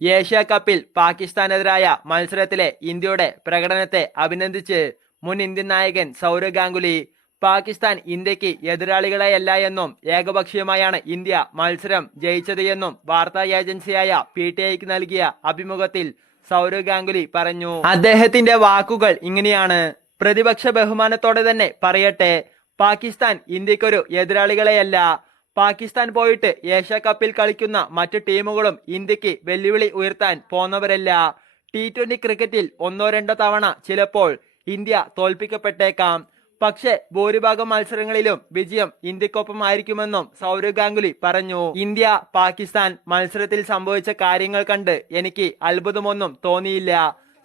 Asia കപ്പിൽ പാകിസ്ഥാനെതിരായ മത്സരത്തിലെ ഇന്ത്യയുടെ പ്രകടനത്തെ അഭിനന്ദിച്ച് മുൻ ഇന്ത്യൻ നായകൻ സൗരവ് ഗാംഗുലി പാകിസ്ഥാൻ ഇന്ത്യയ്ക്ക് എതിരാളികളെയല്ല എന്നും ഏകപക്ഷീയമായാണ് ഇന്ത്യ മത്സരം ജയിച്ചത് എന്നും വാർത്താ ഏജൻസിയായ പി ടി ഐക്ക് നൽകിയ അഭിമുഖത്തിൽ സൗരവ് ഗാംഗുലി പറഞ്ഞു. അദ്ദേഹത്തിന്റെ വാക്കുകൾ ഇങ്ങനെയാണ്. പ്രതിപക്ഷ ബഹുമാനത്തോടെ തന്നെ പറയട്ടെ പാകിസ്ഥാൻ ഇന്ത്യക്കൊരു എതിരാളികളെയല്ല പാകിസ്ഥാൻ പോയിട്ട് ഏഷ്യ കപ്പിൽ കളിക്കുന്ന മറ്റ് ടീമുകളും ഇന്ത്യയ്ക്ക് വെല്ലുവിളി ഉയർത്താൻ പോന്നവരല്ല. ടി ട്വന്റി ക്രിക്കറ്റിൽ ഒന്നോ രണ്ടോ തവണ ചിലപ്പോൾ ഇന്ത്യ തോൽപ്പിക്കപ്പെട്ടേക്കാം. പക്ഷേ ഭൂരിഭാഗം മത്സരങ്ങളിലും വിജയം ഇന്ത്യക്കൊപ്പമായിരിക്കുമെന്നും സൗരവ് ഗാംഗുലി പറഞ്ഞു. ഇന്ത്യ പാകിസ്ഥാൻ മത്സരത്തിൽ സംഭവിച്ച കാര്യങ്ങൾ കണ്ട് എനിക്ക് അത്ഭുതമൊന്നും തോന്നിയില്ല.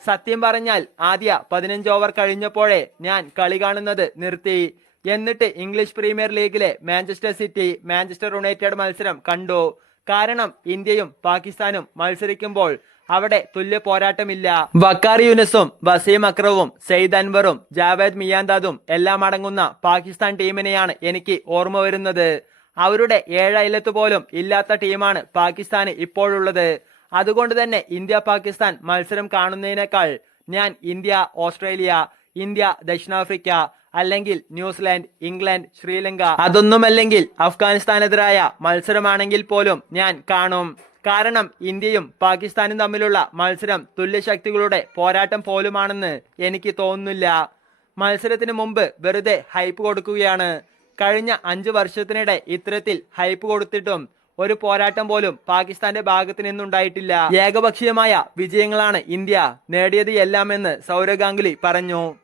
സത്യം പറഞ്ഞാൽ ആദ്യ പതിനഞ്ച് ഓവർ കഴിഞ്ഞപ്പോഴേ ഞാൻ കളി കാണുന്നത് നിർത്തി. എന്നിട്ട് ഇംഗ്ലീഷ് പ്രീമിയർ ലീഗിലെ മാഞ്ചസ്റ്റർ സിറ്റി മാഞ്ചസ്റ്റർ യുണൈറ്റഡ് മത്സരം കണ്ടു. കാരണം ഇന്ത്യയും പാകിസ്ഥാനും മത്സരിക്കുമ്പോൾ അവിടെ തുല്യ പോരാട്ടമില്ല. വക്കാർ യൂനസും വസീം അക്രവും സെയ്ദ് അൻവറും ജാവേദ് മിയാന്താദും എല്ലാം അടങ്ങുന്ന പാകിസ്ഥാൻ ടീമിനെയാണ് എനിക്ക് ഓർമ്മ വരുന്നത്. അവരുടെ ഏഴയലത്ത് പോലും ഇല്ലാത്ത ടീമാണ് പാകിസ്ഥാന് ഇപ്പോഴുള്ളത്. അതുകൊണ്ട് തന്നെ ഇന്ത്യ പാകിസ്ഥാൻ മത്സരം കാണുന്നതിനേക്കാൾ ഞാൻ ഇന്ത്യ ഓസ്ട്രേലിയ ഇന്ത്യ ദക്ഷിണാഫ്രിക്ക അല്ലെങ്കിൽ ന്യൂസിലാൻഡ് ഇംഗ്ലണ്ട് ശ്രീലങ്ക. അതൊന്നുമല്ലെങ്കിൽ അഫ്ഗാനിസ്ഥാനെതിരായ മത്സരമാണെങ്കിൽ പോലും ഞാൻ കാണും. കാരണം ഇന്ത്യയും പാകിസ്ഥാനും തമ്മിലുള്ള മത്സരം തുല്യശക്തികളുടെ പോരാട്ടം പോലുമാണെന്ന് എനിക്ക് തോന്നുന്നില്ല. മത്സരത്തിന് മുമ്പ് വെറുതെ ഹൈപ്പ് കൊടുക്കുകയാണ്. കഴിഞ്ഞ അഞ്ചു വർഷത്തിനിടെ ഇത്തരത്തിൽ ഹൈപ്പ് കൊടുത്തിട്ടും ഒരു പോരാട്ടം പോലും പാകിസ്ഥാന്റെ ഭാഗത്ത് നിന്നുണ്ടായിട്ടില്ല. ഏകപക്ഷീയമായ വിജയങ്ങളാണ് ഇന്ത്യ നേടിയത് എല്ലാമെന്ന് സൗരവ് ഗാംഗുലി പറഞ്ഞു.